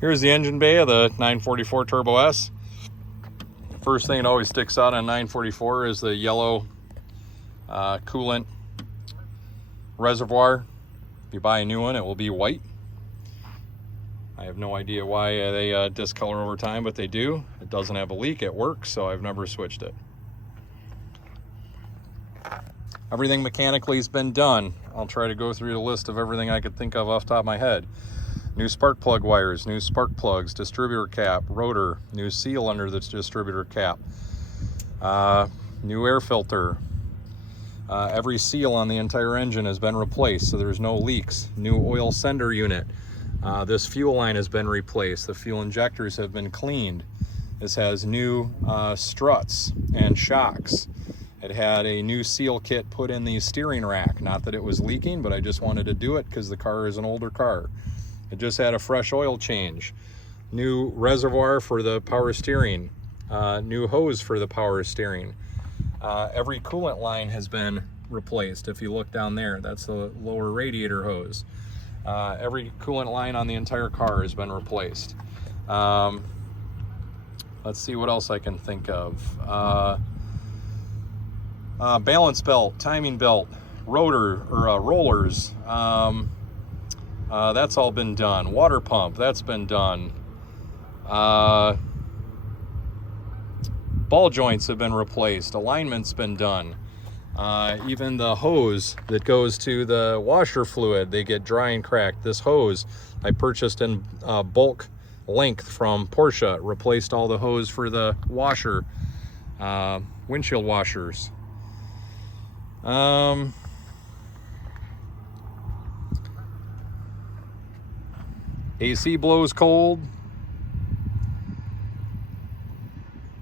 Here's the engine bay of the 944 Turbo S. First thing that always sticks out on 944 is the yellow coolant reservoir. If you buy a new one, it will be white. I have no idea why they discolor over time, but they do. It doesn't have a leak, it works, so I've never switched it. Everything mechanically has been done. I'll try to go through the list of everything I could think of off the top of my head. New spark plug wires, new spark plugs, distributor cap, rotor, new seal under the distributor cap, new air filter. Every seal on the entire engine has been replaced, so there's no leaks. New oil sender unit. This fuel line has been replaced. The fuel injectors have been cleaned. This has new struts and shocks. It had a new seal kit put in the steering rack. Not that it was leaking, but I just wanted to do it because the car is an older car. It just had a fresh oil change. New reservoir for the power steering. New hose for the power steering. Every coolant line has been replaced. If you look down there, that's the lower radiator hose. Every coolant line on the entire car has been replaced. Let's see what else I can think of. Balance belt, timing belt, rotor or rollers. That's all been done. Water pump, that's been done. Ball joints have been replaced. Alignment's been done. Even the hose that goes to the washer fluid, they get dry and cracked. This hose I purchased in bulk length from Porsche. Replaced all the hose for the washer, windshield washers. AC blows cold.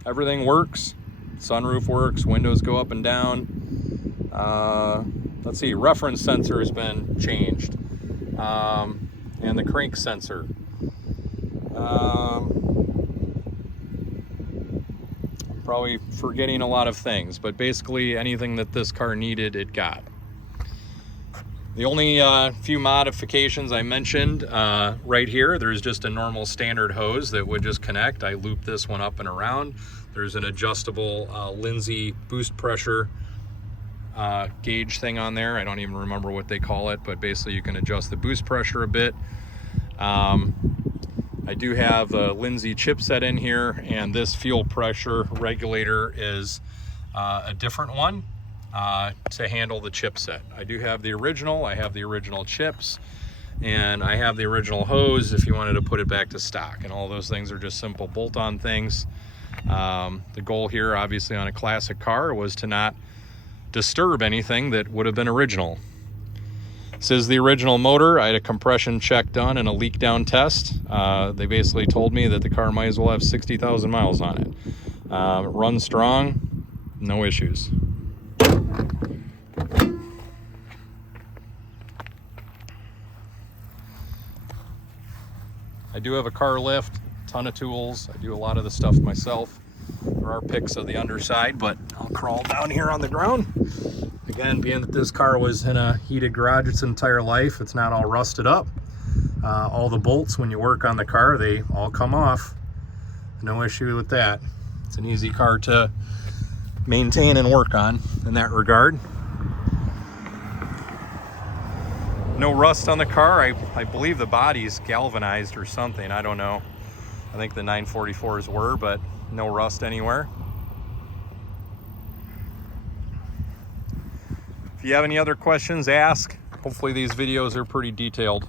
Everything works. Sunroof works. Windows go up and down. Let's see. Reference sensor has been changed, and the crank sensor. Probably forgetting a lot of things, but basically anything that this car needed, it got. The only few modifications I mentioned right here, there's just a normal standard hose that would just connect. I looped this one up and around. There's an adjustable Lindsay boost pressure gauge thing on there. I don't even remember what they call it, but basically you can adjust the boost pressure a bit. I do have a Lindsay chipset in here, and this fuel pressure regulator is a different one to handle the chipset. I do have the original. I have the original chips, and I have the original hose if you wanted to put it back to stock, and all those things are just simple bolt-on things. The goal here, obviously, on a classic car was to not disturb anything that would have been original. This is the original motor. I had a compression check done and a leak down test. They basically told me that the car might as well have 60,000 miles on it. It runs strong, no issues. I do have a car lift, ton of tools. I do a lot of the stuff myself. There are pics of the underside, but I'll crawl down here on the ground. Again, being that this car was in a heated garage its entire life, it's not all rusted up. All the bolts, when you work on the car, they all come off. No issue with that. It's an easy car to maintain and work on in that regard. No rust on the car. I believe the body's galvanized or something. I don't know. I think the 944s were, but no rust anywhere. If you have any other questions, ask. Hopefully these videos are pretty detailed.